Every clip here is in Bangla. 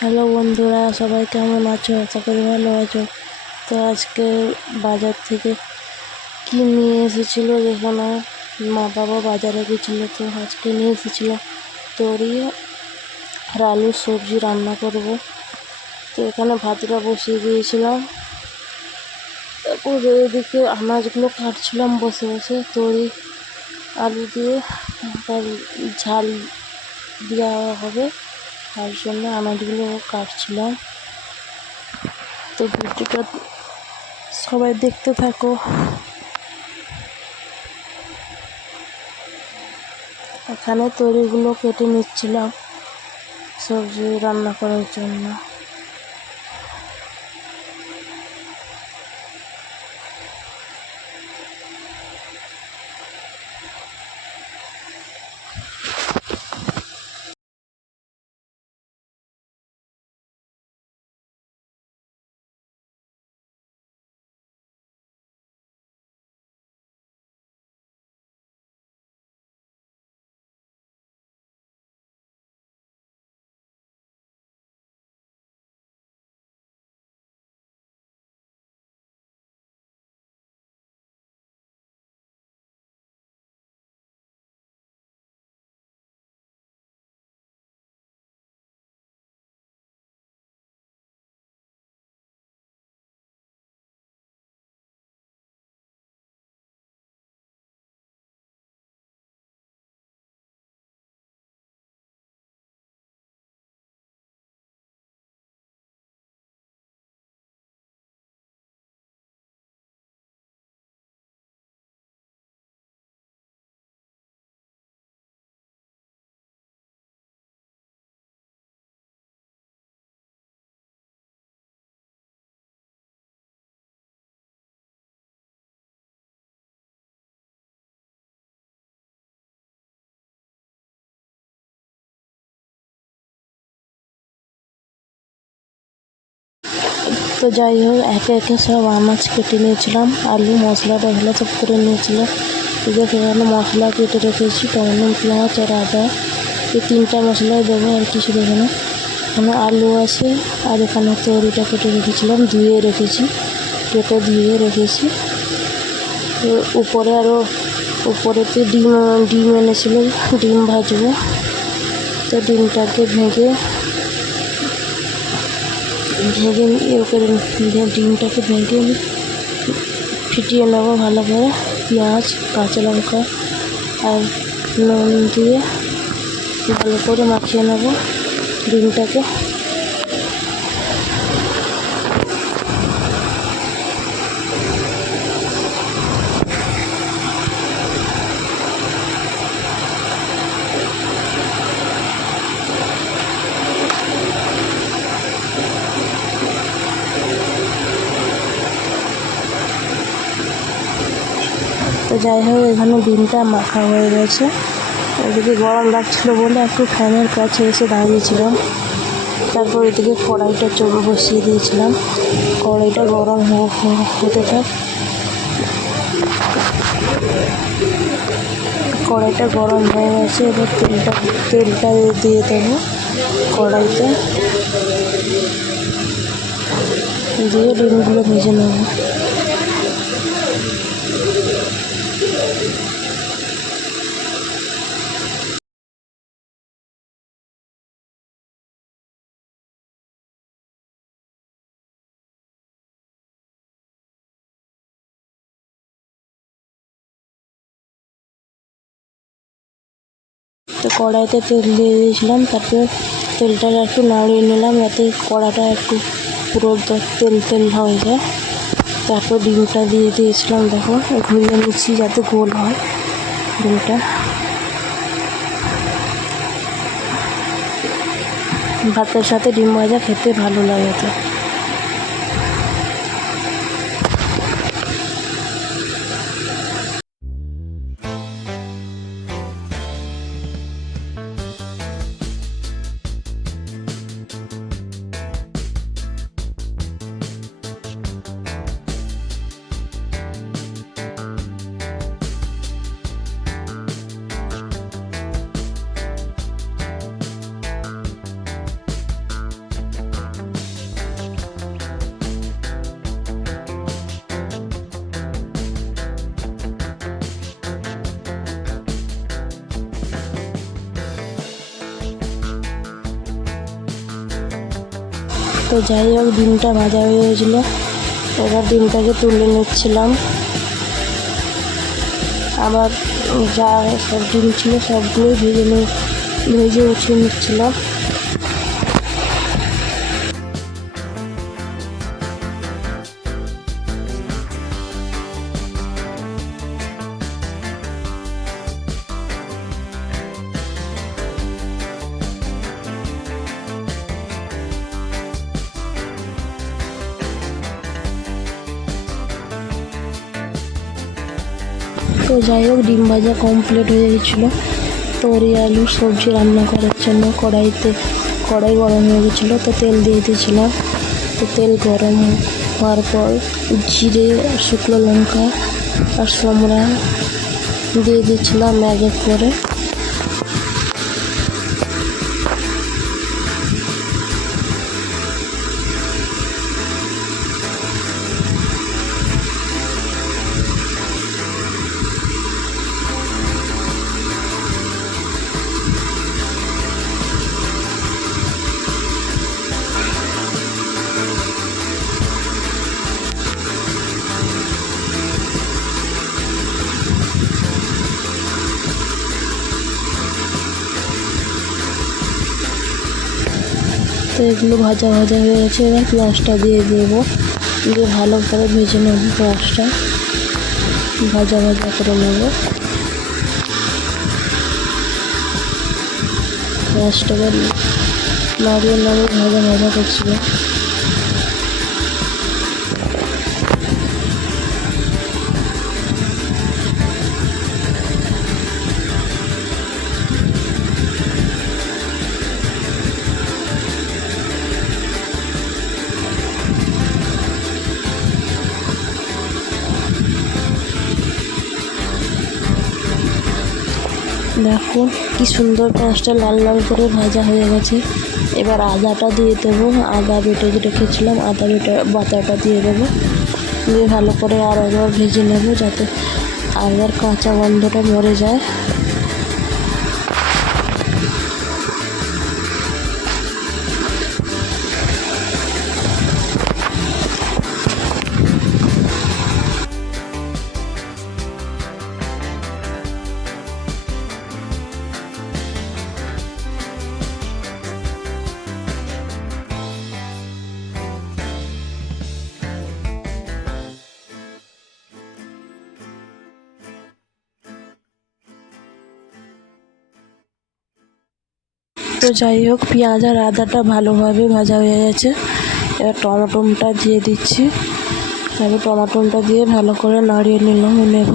হ্যালো বন্ধুরা, সবাই কেমন আছো? আশা করি ভালো আছো। তো আজকে বাজার থেকে কি নিয়ে এসেছিলো, যেখানে মা বাবা বাজারে গেছিলো, তো আজকে নিয়ে এসেছিলো তরি আর আলুর সবজি রান্না করব। তো এখানে ভাতটা বসিয়ে দিয়েছিলাম, তারপরে এদিকে আনাজগুলো কাটছিলাম বসে বসে। তরি আলু দিয়ে তার ঝাল দেওয়া হবে, তার জন্য আনাজগুলো কাটছিলাম। তো ভিডিওটা সবাই দেখতে থাকো। এখানে তরিগুলো কেটে নিচ্ছিলাম সবজি রান্না করার জন্য। তো যাই হোক, একে একে সব আনাজ কেটে নিয়েছিলাম, আলু মশলা টশলা সব করে নিয়েছিলাম। সেখানে মশলা কেটে রেখেছি, টমেটো পেঁয়াজ আর আদা, এই তিনটা মশলাই দেবো, আর কিছু দেবো না। এখানে আলু আছে, আর এখানে তরিটা কেটে রেখেছিলাম, ধুয়ে রেখেছি, কেটে ধুয়ে রেখেছি। তো উপরে আরও উপরেতে ডিম এনেছিল, ডিম ভাজবো। তো ডিমটাকে ভেঙে ডিমটাকে ভেঙে ফিটিয়ে নেবো ভালো করে। পেঁয়াজ, কাঁচা লঙ্কা আর নুন দিয়ে ভালো করে মাখিয়ে নেবো ডিমটাকে। তো যাই হোক, এখানে ডিমটা মাখা হয়ে গেছে। এদিকে গরম লাগছিলো বলে একটু ফ্যানের কাছে এসে দাঁড়িয়েছিলাম। তারপর এদিকে কড়াইটা বসিয়ে দিয়েছিলাম, কড়াইটা গরম হতে থাক। কড়াইটা গরম হয়ে গেছে, এবার তেলটা দিয়ে দেবো কড়াইতে, দিয়ে ডিমগুলো ভেজে নেবো। তো কড়াইতে তেল দিয়ে দিয়েছিলাম, তারপরে তেলটা একটু নাড়িয়ে নিলাম যাতে কড়াটা একটু পুরো তেল তেল হয়ে যায়। তারপর ডিমটা দিয়ে দিয়েছিলাম, দেখো ঘুরিয়ে নিচ্ছি যাতে গোল হয় ডিমটা। ভাতের সাথে ডিম ভাজা খেতে ভালো লাগে। তো তো যাই হোক, ডিমটা ভাজা হয়ে গেছিল। এবার ডিমটাকে তুলে নিচ্ছিলাম। আবার যা সব ডিম ছিল সবগুলোই ভেজে উঠিয়ে নিচ্ছিলাম। তো যাই হোক, ডিম ভাজা কমপ্লিট হয়ে গেছিলো। তরি আলুর সবজি রান্না করার জন্য কড়াই গরম হয়ে গেছিলো, তো তেল দিয়ে দিয়েছিলাম। তো তেল গরম হওয়ার পর জিরে, শুকনো লঙ্কা আর সোমরা দিয়ে দিয়েছিলাম এক এক করে। তো এগুলো ভাজা হয়ে গেছে। এবার পেঁয়াজটা দিয়ে দেবো, দিয়ে ভালো করে ভেজে নেব। পেঁয়াজটা ভাজা করে নেব। পেঁয়াজটাকে নাড়িয়ে ভাজা করছিল। দেখো কি সুন্দর পেঁয়াজটা লাল করে ভাজা হয়ে গেছে। এবার আদাটা দিয়ে দেবো। আদা বেটে রেখেছিলাম, বাটাটা দিয়ে দেবো। দিয়ে ভালো করে আর একবার ভেজে নেব, যাতে আদার কাঁচা গন্ধটা মরে যায়। তো যাই হোক, পেঁয়াজ আর আদাটা ভালোভাবে ভাজা হয়ে গেছে। এবার টমাটোটা দিয়ে দিচ্ছি। তারপর টমাটোটা দিয়ে ভালো করে নাড়িয়ে নেব।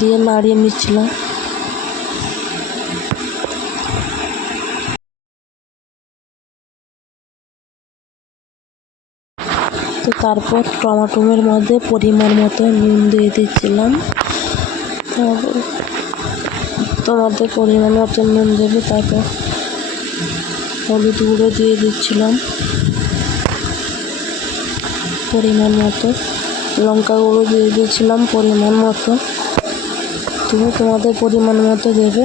দিয়ে নাড়িয়ে নিচ্ছিলাম। তো তারপর টমাটোমের মধ্যে পরিমাণ মতো নুন দিয়ে দিচ্ছিলাম। তারপর তোমাদের পরিমাণ মতো নুন দেবে। তারপর হলুদ গুঁড়ো দিয়ে দিচ্ছিলাম পরিমাণ মতো। লঙ্কা গুঁড়ো দিয়ে দিয়েছিলাম পরিমাণ মতো। তুমি তোমাদের পরিমাণ মতো দেবে।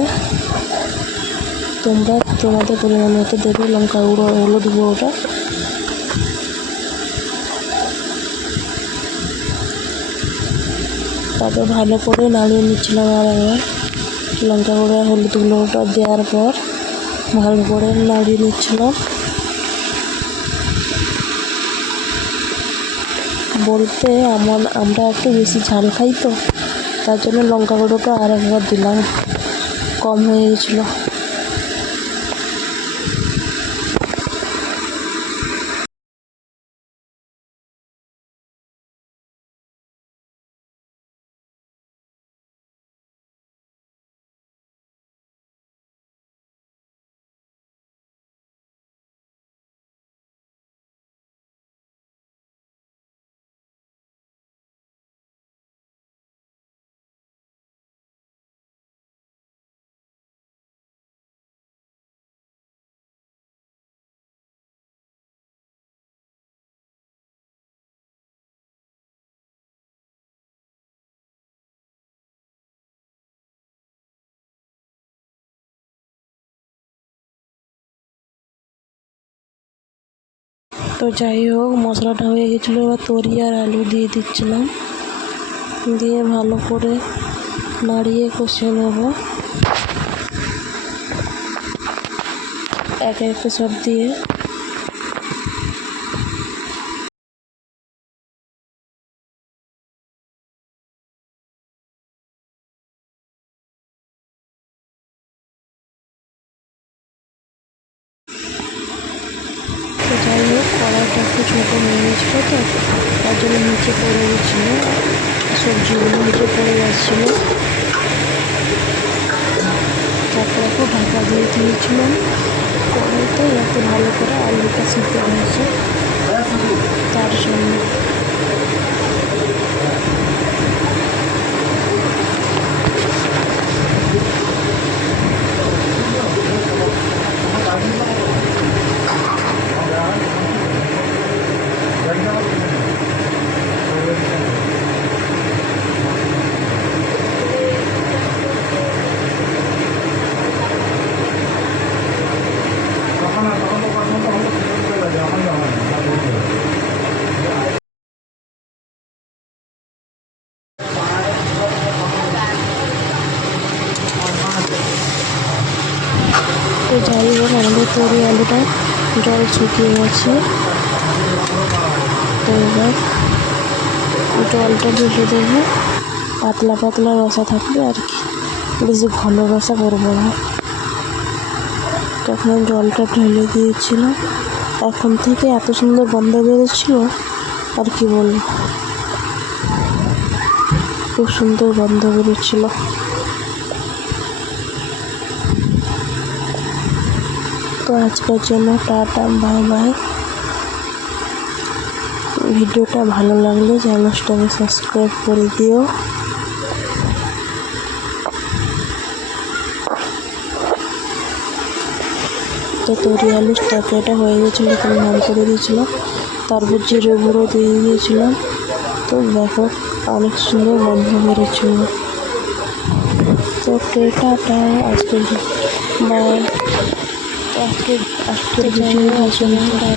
তোমাদের পরিমাণ মতো দেবে লঙ্কা গুঁড়ো, হলুদ গুঁড়োটা। তারপর ভালো করে নাড়িয়ে নিচ্ছিলাম। আর একবার লঙ্কা গুঁড়ো আর হলুদ গুঁড়োটা দেওয়ার পর ভালো করে নাড়িয়ে নিচ্ছিলাম। বলতে আমরা একটু বেশি ঝাল খাই, তো তার জন্য লঙ্কা গুঁড়োটা আর একবার দিলাম, কম হয়ে গেছিলো। তো যাই হোক, মশলাটা হয়ে গেছিলো। এবার তরি আর আলু দিয়ে দিচ্ছিলাম, দিয়ে ভালো করে নাড়িয়ে কষিয়ে নেব। একে একে সব দিয়ে তো যাই হোক, কড়াইটা একটু ছোটো হয়ে গেছিলো, তো তার জন্য নিচে পড়ে গেছিলো, সবজিগুলো নিচে পড়ে যাচ্ছিলো। তারপর একটু ঢাকা দিয়ে দিয়েছিলাম। কড়াইতে এত ভালো করে আলুটা সিদ্ধ হয়েছে তার জন্য। তো যাই হোক, আমাদের তরি আলুটা জল শুকিয়ে গেছে। তো এবার জলটা ঢেলে দেবো, পাতলা পাতলা রসা থাকবে আর কি, বেশি ঘন রসা করবো না। তখন জলটা ঢেলে দিয়েছিলাম, এখন থেকে এত সুন্দর গন্ধ বেরোচ্ছিল আর কি বলবো, খুব সুন্দর গন্ধ বেরোচ্ছিল। তো আজকের জন্য টাটা, বাই বাই। ভিডিওটা ভালো লাগলে চ্যানেলটাকে সাবস্ক্রাইব করে দিও। তো তরি আলুর তরকারিটা হয়ে গেছিলো, তখন নাম করে দিয়েছিলাম, তারপর জিরে গুঁড়ো দিয়ে দিয়েছিলাম। তো দেখো, অনেক সুন্দর গন্ধ বেরোচ্ছিল। তো টাটা, আজকে বাই। আজকে ভিডিও